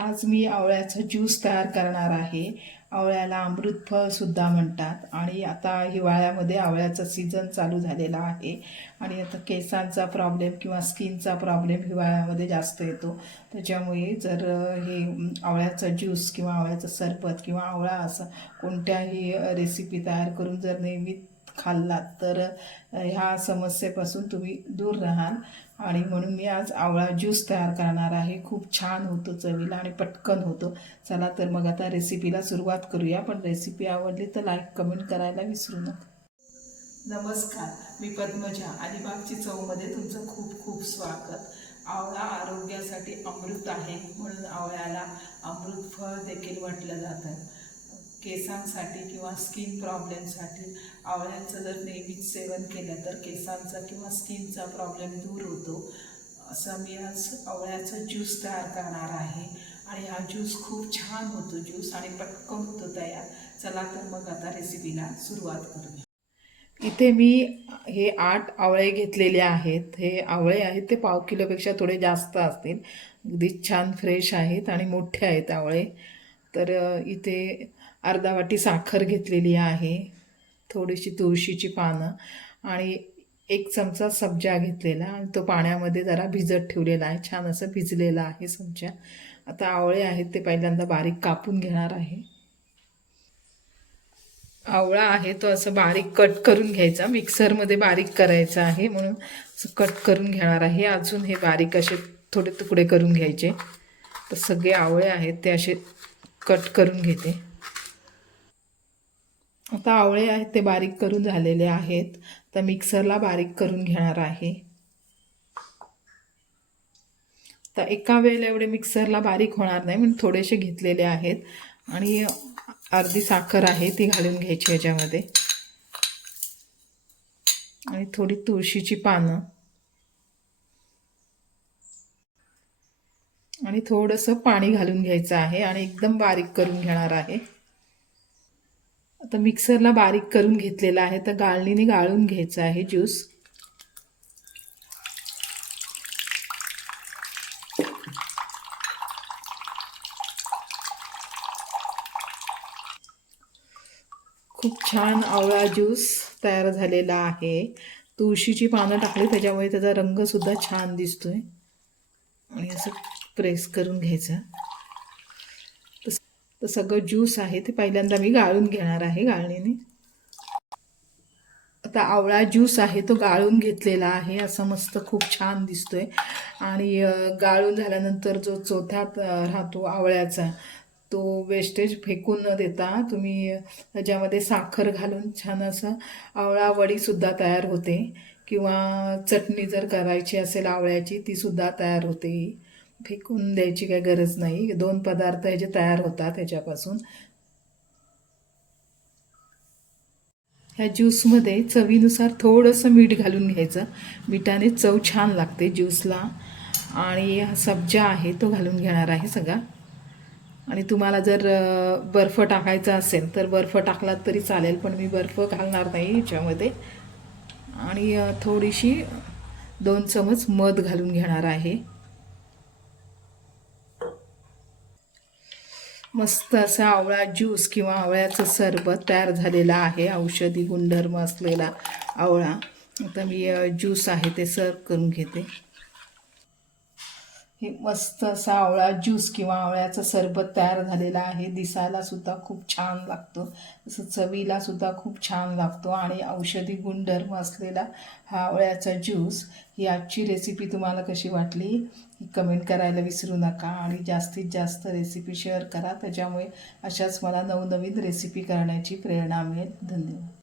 आज मी आवळ्याचा ज्यूस तयार करणार आहे. आवळ्याला अमृतफळ सुद्धा म्हणतात. आणि आता हिवाळ्यामध्ये आवळ्याचा सीझन चालू झालेला आहे. आणि आता केसांचा प्रॉब्लेम किंवा स्किनचा प्रॉब्लेम हिवाळ्यामध्ये जास्त येतो. त्याच्यामुळे जर हे आवळ्याचा ज्यूस किंवा आवळ्याचं सरबत किंवा आवळा असं कोणत्याही रेसिपी तयार करून जर नेहमी खाल्लात. तर ह्या समस्येपासून तुम्ही दूर राहाल. आणि म्हणून मी आज आवळा ज्यूस तयार करणार आहे. खूप छान होतो चवीला आणि पटकन होतो. चला तर मग आता रेसिपीला सुरुवात करूया. पण रेसिपी आवडली तर लाईक कमेंट करायला विसरू नका. नमस्कार मी पद्मजा. अलिबागची चवमध्ये तुमचं खूप खूप स्वागत. आवळा आरोग्यासाठी अमृत आहे म्हणून आवळ्याला अमृत फळ देखील म्हटलं जातं. केसांसाठी किंवा स्किन प्रॉब्लेमसाठी आवळ्यांचं जर नेहमीच सेवन केलं तर केसांचा किंवा स्किनचा प्रॉब्लेम दूर होतो. असं मी आज आवळ्याचा ज्यूस तयार करणार आहे. आणि हा ज्यूस खूप छान होतो ज्यूस आणि पटकन होतो तयार. चला तर मग आता रेसिपीला सुरुवात करूया. इथे मी हे आठ आवळे घेतलेले आहेत. हे आवळे आहेत ते पाव किलोपेक्षा थोडे जास्त असतील. अगदी छान फ्रेश आहेत आणि मोठे आहेत आवळे. तर इथे अर्धा वाटी साखर घेतलेली आहे थोडीशी तुळशीची पानं आणि एक चमचा सब्जा घेतलेला आणि तो पाण्यामध्ये जरा भिजत ठेवलेला आहे छान असं भिजलेला आहे सब्जा. आता आवळे आहेत ते पहिल्यांदा बारीक कापून घेणार आहे. आवळा आहे तो असं बारीक कट करून घ्यायचा मिक्सरमध्ये बारीक करायचा आहे म्हणून असं कट करून घेणार आहे. अजून हे बारीक असे थोडे तुकडे करून घ्यायचे. तर सगळे आवळे आहेत ते असे कट करून घेते. आता आवळे आहेत ते बारीक करून झालेले आहेत. तर मिक्सरला बारीक करून घेणार आहे. तर एका वेळेला एवढे मिक्सरला बारीक होणार नाही म्हणून थोडेसे घेतलेले आहेत. आणि अर्धी साखर आहे ती घालून घ्यायची याच्यामध्ये. आणि थोडी तुळशीची पानं. आणि थोडंसं पाणी घालून घ्यायचं आहे आणि एकदम बारीक करून घेणार आहे. आता मिक्सरला बारीक करून घेतलेला आहे. तर गाळणीने गाळून घ्यायचं आहे ज्यूस खूप छान आवळा ज्यूस तयार झालेला आहे. तुळशीची पानं टाकली त्याच्यामुळे त्याचा रंगसुद्धा छान दिसतोय. आणि असं प्रेस करून घ्यायचं. तर सगळं ज्यूस आहे ते पहिल्यांदा मी गाळून घेणार आहे गाळणीने. आता आवळा ज्यूस आहे तो गाळून घेतलेला आहे असं मस्त खूप छान दिसतोय. आणि गाळून झाल्यानंतर जो चोथ्यात राहतो आवळ्याचा तो वेस्टेज फेकून न देता तुम्ही त्याच्यामध्ये साखर घालून छान असं आवळा वडीसुद्धा तयार होते. किंवा चटणी जर करायची असेल आवळ्याची तीसुद्धा तयार होते. फेकून द्यायची काही गरज नाही. दोन पदार्थ ह्याचे तयार होतात ह्याच्यापासून ह्या ज्यूसमध्ये चवीनुसार थोडंसं मीठ घालून घ्यायचं. मिठाने चव छान लागते ज्यूसला. आणि सब्जा आहे तो घालून घेणार आहे सगळा. आणि तुम्हाला जर बर्फ टाकायचा असेल तर बर्फ टाकलात तरी चालेल पण मी बर्फ घालणार नाही ह्याच्यामध्ये आणि थोडीशी दोन चमच मध घालून घेणार आहे. मस्त असा आवळा ज्यूस किंवा आवळ्याचं सरबत तयार झालेला आहे. औषधी गुणधर्म असलेला आवळा. आता मी ज्यूस आहे ते सर्व करून घेते. हे मस्त असा आवळा ज्यूस किंवा आवळ्याचं सरबत तयार झालेला आहे. दिसायला सुद्धा खूप छान लागतो. तसं चवीला सुद्धा खूप छान लागतो. आणि औषधी गुणधर्म असलेला हा आवळ्याचा ज्यूस ही आजची रेसिपी तुम्हाला कशी वाटली? ही कमेंट करायला विसरू नका. आणि जास्तीत जास्त रेसिपी शेअर करा. त्याच्यामुळे अशाच मला नवनवीन रेसिपी करण्याची प्रेरणा मिळेल. धन्यवाद.